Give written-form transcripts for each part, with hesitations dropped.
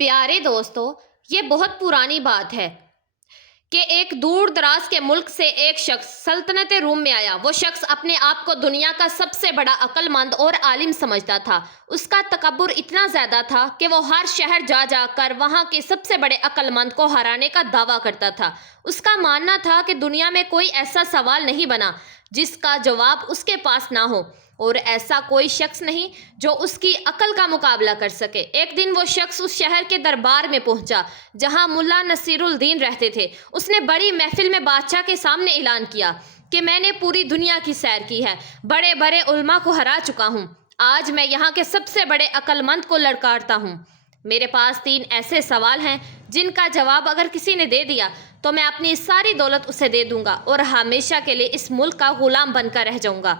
پیارے دوستو، یہ بہت پرانی بات ہے کہ ایک دور دراز کے ملک سے ایک شخص سلطنت روم میں آیا۔ وہ شخص اپنے آپ کو دنیا کا سب سے بڑا عقل مند اور عالم سمجھتا تھا۔ اس کا تکبر اتنا زیادہ تھا کہ وہ ہر شہر جا جا کر وہاں کے سب سے بڑے عقل مند کو ہرانے کا دعویٰ کرتا تھا۔ اس کا ماننا تھا کہ دنیا میں کوئی ایسا سوال نہیں بنا جس کا جواب اس کے پاس نہ ہو، اور ایسا کوئی شخص نہیں جو اس کی عقل کا مقابلہ کر سکے۔ ایک دن وہ شخص اس شہر کے دربار میں پہنچا جہاں ملا نصیر الدین رہتے تھے۔ اس نے بڑی محفل میں بادشاہ کے سامنے اعلان کیا کہ میں نے پوری دنیا کی سیر کی ہے، بڑے بڑے علماء کو ہرا چکا ہوں، آج میں یہاں کے سب سے بڑے عقل مند کو لڑکارتا ہوں۔ میرے پاس 3 ایسے سوال ہیں جن کا جواب اگر کسی نے دے دیا تو میں اپنی ساری دولت اسے دے دوں گا اور ہمیشہ کے لیے اس ملک کا غلام بن کر رہ جاؤں گا۔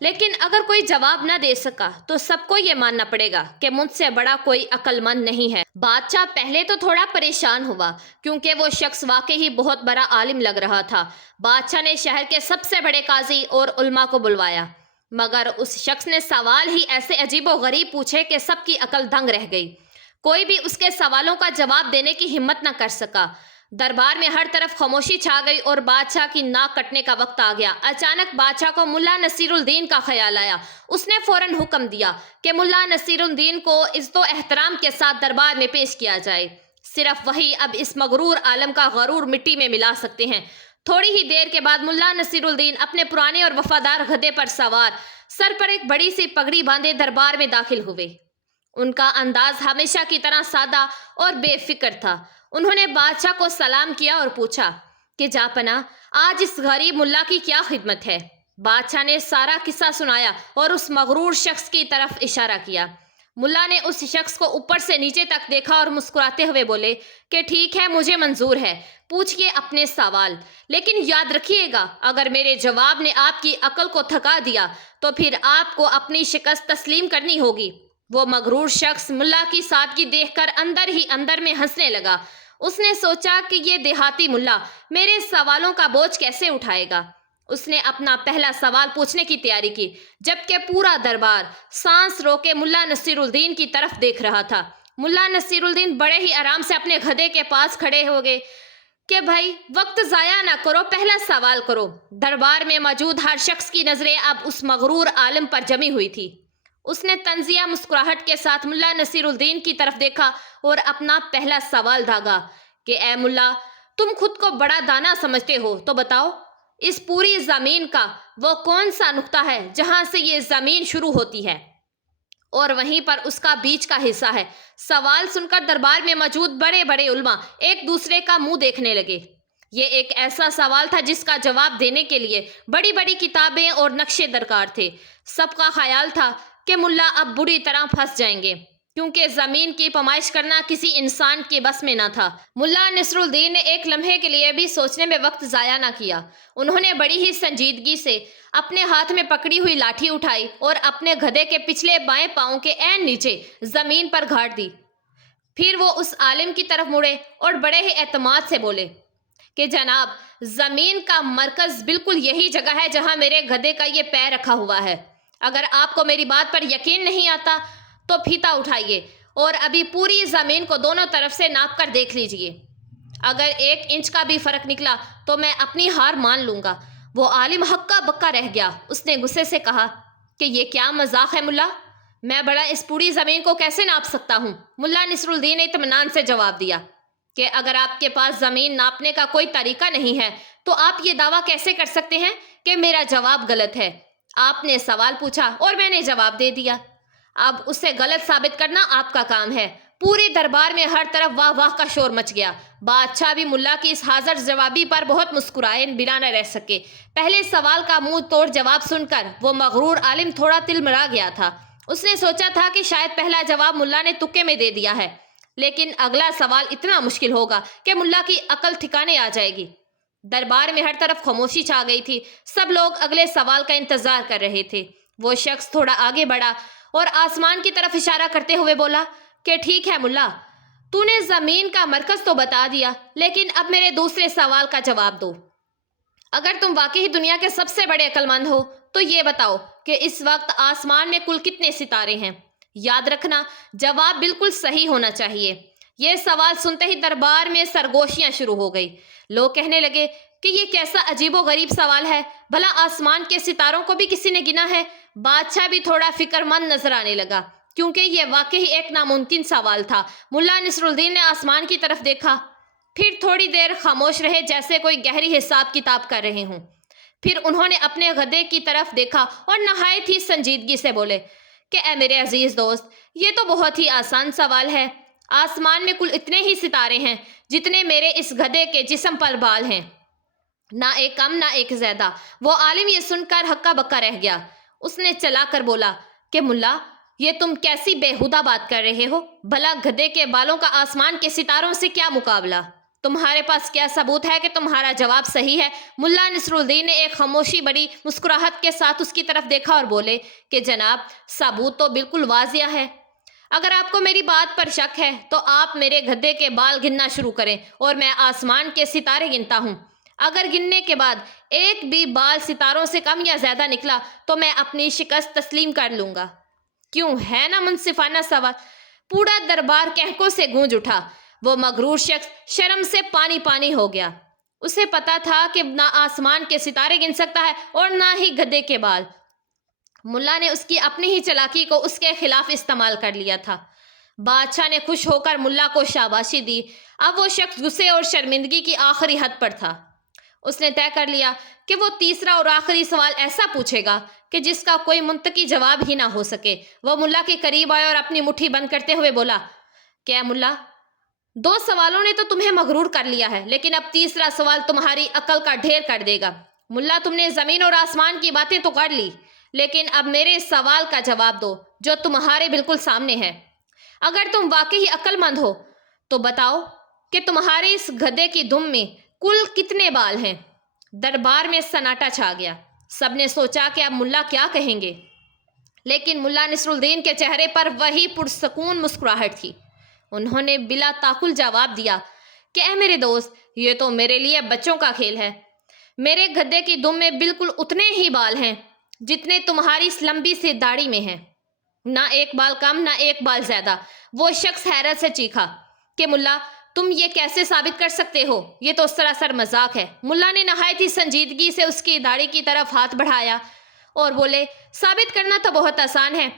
لیکن اگر کوئی جواب نہ دے سکا تو سب کو یہ ماننا پڑے گا کہ مجھ سے بڑا کوئی عقل مند نہیں ہے۔ بادشاہ پہلے تو تھوڑا پریشان ہوا کیونکہ وہ شخص واقعی بہت بڑا عالم لگ رہا تھا۔ بادشاہ نے شہر کے سب سے بڑے قاضی اور علماء کو بلوایا، مگر اس شخص نے سوال ہی ایسے عجیب و غریب پوچھے کہ سب کی عقل دنگ رہ گئی۔ کوئی بھی اس کے سوالوں کا جواب دینے کی ہمت نہ کر سکا۔ دربار میں ہر طرف خاموشی چھا گئی اور بادشاہ کی ناک کٹنے کا وقت آ گیا۔ اچانک بادشاہ کو ملا نصیر الدین کا خیال آیا۔ اس نے فوراً حکم دیا کہ ملا نصیر الدین کو عزت و احترام کے ساتھ دربار میں پیش کیا جائے۔ صرف وہی اب اس مغرور عالم کا غرور مٹی میں ملا سکتے ہیں۔ تھوڑی ہی دیر کے بعد ملا نصیر الدین اپنے پرانے اور وفادار گدھے پر سوار، سر پر ایک بڑی سی پگڑی باندھے دربار میں داخل ہوئے۔ ان کا انداز ہمیشہ کی طرح سادہ اور بے فکر تھا۔ انہوں نے بادشاہ کو سلام کیا اور پوچھا کہ جاپنا، آج اس غریب ملا کی کیا خدمت ہے؟ بادشاہ نے سارا قصہ سنایا اور اس مغرور شخص کی طرف اشارہ کیا۔ ملا نے اس شخص کو اوپر سے نیچے تک دیکھا اور مسکراتے ہوئے بولے کہ ٹھیک ہے، مجھے منظور ہے، پوچھئے اپنے سوال، لیکن یاد رکھیے گا اگر میرے جواب نے آپ کی عقل کو تھکا دیا تو پھر آپ کو اپنی شکست تسلیم کرنی ہوگی۔ وہ مغرور شخص ملا کی سادگی دیکھ کر اندر ہی اندر میں ہنسنے لگا۔ اس نے سوچا کہ یہ دیہاتی ملا میرے سوالوں کا بوجھ کیسے اٹھائے گا۔ اس نے اپنا پہلا سوال پوچھنے کی تیاری کی، جبکہ پورا دربار سانس روکے ملا نصیر الدین کی طرف دیکھ رہا تھا۔ ملا نصیر الدین بڑے ہی آرام سے اپنے گدھے کے پاس کھڑے ہو گئے کہ بھائی وقت ضائع نہ کرو، پہلا سوال کرو۔ دربار میں موجود ہر شخص کی نظریں اب اس مغرور عالم پر جمی ہوئی تھی۔ اس نے طنزیہ مسکراہٹ کے ساتھ ملا نصیر الدین کی طرف دیکھا اور اپنا پہلا سوال داغا کہ اے ملا، تم خود کو بڑا دانا سمجھتے ہو تو بتاؤ، اس پوری زمین کا وہ کون سا نقطہ ہے جہاں سے یہ زمین شروع ہوتی ہے اور وہیں پر اس کا بیچ کا حصہ ہے؟ سوال سن کر دربار میں موجود بڑے بڑے علماء ایک دوسرے کا منہ دیکھنے لگے۔ یہ ایک ایسا سوال تھا جس کا جواب دینے کے لیے بڑی بڑی کتابیں اور نقشے درکار تھے۔ سب کا خیال تھا کہ ملا اب بری طرح پھنس جائیں گے کیونکہ زمین کی پیمائش کرنا کسی انسان کے بس میں نہ تھا۔ ملا نصیر الدین نے ایک لمحے کے لیے بھی سوچنے میں وقت ضائع نہ کیا۔ انہوں نے بڑی ہی سنجیدگی سے اپنے ہاتھ میں پکڑی ہوئی لاٹھی اٹھائی اور اپنے گدھے کے پچھلے بائیں پاؤں کے عین نیچے زمین پر گاڑ دی۔ پھر وہ اس عالم کی طرف مڑے اور بڑے ہی اعتماد سے بولے کہ جناب، زمین کا مرکز بالکل یہی جگہ ہے جہاں میرے گدھے کا یہ پیر رکھا ہوا ہے۔ اگر آپ کو میری بات پر یقین نہیں آتا تو پھیتا اٹھائیے اور ابھی پوری زمین کو دونوں طرف سے ناپ کر دیکھ لیجئے۔ اگر 1 انچ کا بھی فرق نکلا تو میں اپنی ہار مان لوں گا۔ وہ عالم ہکا بکا رہ گیا۔ اس نے غصے سے کہا کہ یہ کیا مذاق ہے ملا؟ میں بڑا اس پوری زمین کو کیسے ناپ سکتا ہوں؟ ملا نصیر الدین نے اطمینان سے جواب دیا کہ اگر آپ کے پاس زمین ناپنے کا کوئی طریقہ نہیں ہے تو آپ یہ دعویٰ کیسے کر سکتے ہیں کہ میرا جواب غلط ہے؟ آپ نے سوال پوچھا اور میں نے جواب دے دیا، اب اسے غلط ثابت کرنا آپ کا کام ہے۔ پورے دربار میں ہر طرف واہ واہ کا شور مچ گیا۔ بادشاہ بھی ملا کی اس حاضر جوابی پر بہت مسکرائے بنا نہ رہ سکے۔ پہلے سوال کا منہ توڑ جواب سن کر وہ مغرور عالم تھوڑا تلمرا گیا تھا۔ اس نے سوچا تھا کہ شاید پہلا جواب ملا نے تکے میں دے دیا ہے، لیکن اگلا سوال اتنا مشکل ہوگا کہ ملا کی عقل ٹھکانے آ جائے گی۔ دربار میں ہر طرف خاموشی چھا گئی تھی۔ سب لوگ اگلے سوال کا انتظار کر رہے تھے۔ وہ شخص تھوڑا آگے بڑھا اور آسمان کی طرف اشارہ کرتے ہوئے بولا کہ ٹھیک ہے ملا، تو نے زمین کا مرکز تو بتا دیا، لیکن اب میرے دوسرے سوال کا جواب دو۔ اگر تم واقعی دنیا کے سب سے بڑے عقل مند ہو تو یہ بتاؤ کہ اس وقت آسمان میں کل کتنے ستارے ہیں؟ یاد رکھنا، جواب بالکل صحیح ہونا چاہیے۔ یہ سوال سنتے ہی دربار میں سرگوشیاں شروع ہو گئی۔ لوگ کہنے لگے کہ یہ کیسا عجیب و غریب سوال ہے، بھلا آسمان کے ستاروں کو بھی کسی نے گنا ہے؟ بادشاہ بھی تھوڑا فکر مند نظر آنے لگا، کیونکہ یہ واقعی ایک ناممکن سوال تھا۔ ملا نصر الدین نے آسمان کی طرف دیکھا، پھر تھوڑی دیر خاموش رہے جیسے کوئی گہری حساب کتاب کر رہے ہوں۔ پھر انہوں نے اپنے گدھے کی طرف دیکھا اور نہایت ہی سنجیدگی سے بولے کہ اے میرے عزیز دوست، یہ تو بہت ہی آسان سوال ہے۔ آسمان میں کل اتنے ہی ستارے ہیں جتنے میرے اس گدھے کے جسم پر بال ہیں، نہ ایک کم نہ ایک زیادہ۔ وہ عالم یہ سن کر ہکا بکا رہ گیا۔ اس نے چلا کر بولا کہ ملا، یہ تم کیسی بےہودہ بات کر رہے ہو؟ بھلا گدھے کے بالوں کا آسمان کے ستاروں سے کیا مقابلہ؟ تمہارے پاس کیا ثبوت ہے کہ تمہارا جواب صحیح ہے؟ ملا نصر الدین نے ایک خاموشی بڑی مسکراہٹ کے ساتھ اس کی طرف دیکھا اور بولے کہ جناب، ثبوت تو بالکل واضح ہے۔ اگر آپ کو میری بات پر شک ہے تو آپ میرے گدھے کے بال گننا شروع کریں اور میں آسمان کے ستارے گنتا ہوں۔ اگر گننے کے بعد ایک بھی بال ستاروں سے کم یا زیادہ نکلا تو میں اپنی شکست تسلیم کر لوں گا۔ کیوں ہے نا منصفانہ سوال؟ پورا دربار کہکوں سے گونج اٹھا۔ وہ مغرور شخص شرم سے پانی پانی ہو گیا۔ اسے پتا تھا کہ نہ آسمان کے ستارے گن سکتا ہے اور نہ ہی گدھے کے بال۔ ملا نے اس کی اپنی ہی چالاکی کو اس کے خلاف استعمال کر لیا تھا۔ بادشاہ نے خوش ہو کر ملا کو شاباشی دی۔ اب وہ شخص غصے اور شرمندگی کی آخری حد پر تھا۔ اس نے طے کر لیا کہ وہ تیسرا اور آخری سوال ایسا پوچھے گا کہ جس کا کوئی منطقی جواب ہی نہ ہو سکے۔ وہ ملا کے قریب آیا اور اپنی مٹھی بند کرتے ہوئے بولا کہ اے ملا، 2 سوالوں نے تو تمہیں مغرور کر لیا ہے، لیکن اب تیسرا سوال تمہاری عقل کا ڈھیر کر دے گا۔ ملا، تم نے زمین اور آسمان کی باتیں تو کر لی، لیکن اب میرے سوال کا جواب دو جو تمہارے بالکل سامنے ہے۔ اگر تم واقعی عقل مند ہو تو بتاؤ کہ تمہارے اس گدھے کی دم میں کل کتنے بال ہیں؟ دربار میں سناٹا چھا گیا۔ سب نے سوچا کہ اب ملا کیا کہیں گے، لیکن ملا نصر الدین کے چہرے پر وہی پرسکون مسکراہٹ تھی۔ انہوں نے بلا تاخل جواب دیا کہ اے میرے دوست، یہ تو میرے لیے بچوں کا کھیل ہے۔ میرے گدھے کی دم میں بالکل اتنے ہی بال ہیں جتنے تمہاری اس لمبی سی داڑھی میں ہیں، نہ ایک بال کم نہ ایک بال زیادہ۔ وہ شخص حیرت سے چیخا کہ ملا، تم یہ کیسے ثابت کر سکتے ہو؟ یہ تو سراسر مذاق ہے۔ ملا نے نہایت ہی سنجیدگی سے اس کی داڑھی کی طرف ہاتھ بڑھایا اور بولے ثابت کرنا تو بہت آسان ہے۔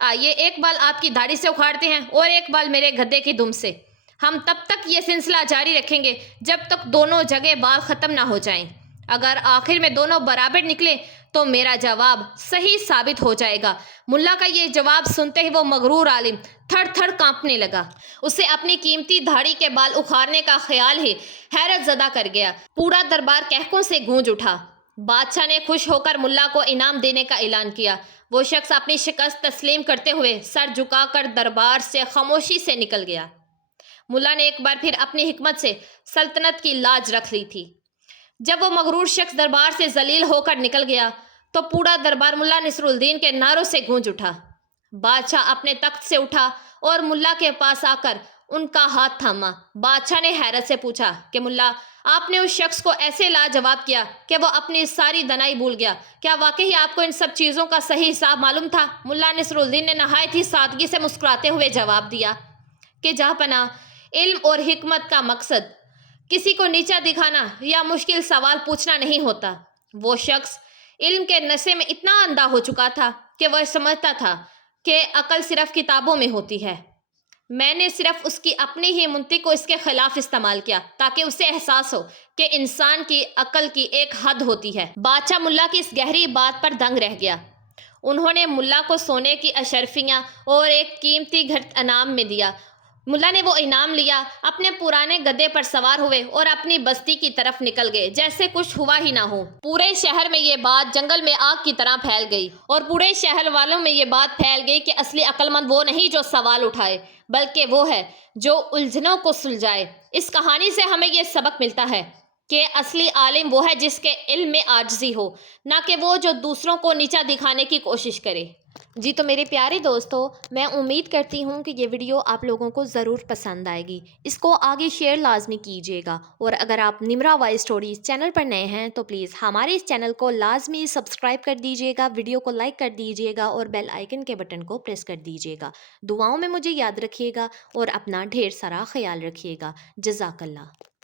آئیے، ایک بال آپ کی داڑھی سے اکھاڑتے ہیں اور ایک بال میرے گدھے کی دم سے۔ ہم تب تک یہ سلسلہ جاری رکھیں گے جب تک دونوں جگہ بال ختم نہ ہو جائیں۔ اگر آخر میں دونوں برابر نکلے تو میرا جواب صحیح ثابت ہو جائے گا۔ ملا کا یہ جواب سنتے ہی وہ مغرور عالم تھر تھر کانپنے لگا۔ اسے اپنی قیمتی داڑھی کے بال اکھاڑنے کا خیال ہی حیرت زدہ کر گیا۔ پورا دربار کہکوں سے گونج اٹھا۔ بادشاہ نے خوش ہو کر ملا کو انعام دینے کا اعلان کیا۔ وہ شخص اپنی شکست تسلیم کرتے ہوئے سر جھکا کر دربار سے خاموشی سے نکل گیا۔ ملا نے ایک بار پھر اپنی حکمت سے سلطنت کی لاج رکھ لی تھی۔ جب وہ مغرور شخص دربار سے ذلیل ہو کر نکل گیا تو پورا دربار ملا نصر الدین کے نعروں سے گونج اٹھا۔ بادشاہ اپنے تخت سے اٹھا اور ملا کے پاس آ کر ان کا ہاتھ تھاما۔ بادشاہ نے حیرت سے پوچھا کہ ملا، آپ نے اس شخص کو ایسے لاجواب کیا کہ وہ اپنی ساری دنائی بھول گیا۔ کیا واقعی آپ کو ان سب چیزوں کا صحیح حساب معلوم تھا؟ ملا نصر الدین نے نہایت ہی سادگی سے مسکراتے ہوئے جواب دیا کہ جہاں پناہ، علم اور حکمت کا مقصد کسی کو نیچا دکھانا یا مشکل سوال پوچھنا نہیں ہوتا۔ وہ شخص علم کے نشے میں اتنا اندھا ہو چکا تھا کہ وہ سمجھتا تھا کہ عقل صرف کتابوں میں ہوتی ہے۔ میں نے صرف اس کی اپنی ہی منطق کو اس کے خلاف استعمال کیا تاکہ اسے احساس ہو کہ انسان کی عقل کی ایک حد ہوتی ہے۔ بادشاہ ملا کی اس گہری بات پر دنگ رہ گیا۔ انہوں نے ملا کو سونے کی اشرفیاں اور ایک قیمتی گھر انعام میں دیا۔ ملا نے وہ انعام لیا، اپنے پرانے گدھے پر سوار ہوئے اور اپنی بستی کی طرف نکل گئے جیسے کچھ ہوا ہی نہ ہو۔ پورے شہر میں یہ بات جنگل میں آگ کی طرح پھیل گئی اور پورے شہر والوں میں یہ بات پھیل گئی کہ اصلی عقل مند وہ نہیں جو سوال اٹھائے، بلکہ وہ ہے جو الجھنوں کو سلجھائے۔ اس کہانی سے ہمیں یہ سبق ملتا ہے کہ اصلی عالم وہ ہے جس کے علم میں عاجزی ہو، نہ کہ وہ جو دوسروں کو نیچا دکھانے کی کوشش کرے۔ جی تو میرے پیارے دوستو، میں امید کرتی ہوں کہ یہ ویڈیو آپ لوگوں کو ضرور پسند آئے گی۔ اس کو آگے شیئر لازمی کیجیے گا، اور اگر آپ نمرا وائس اسٹوریز چینل پر نئے ہیں تو پلیز ہمارے اس چینل کو لازمی سبسکرائب کر دیجیے گا، ویڈیو کو لائک کر دیجیے گا اور بیل آئیکن کے بٹن کو پریس کر دیجیے گا۔ دعاؤں میں مجھے یاد رکھیے گا اور اپنا ڈھیر سارا خیال رکھیے گا۔ جزاک اللہ۔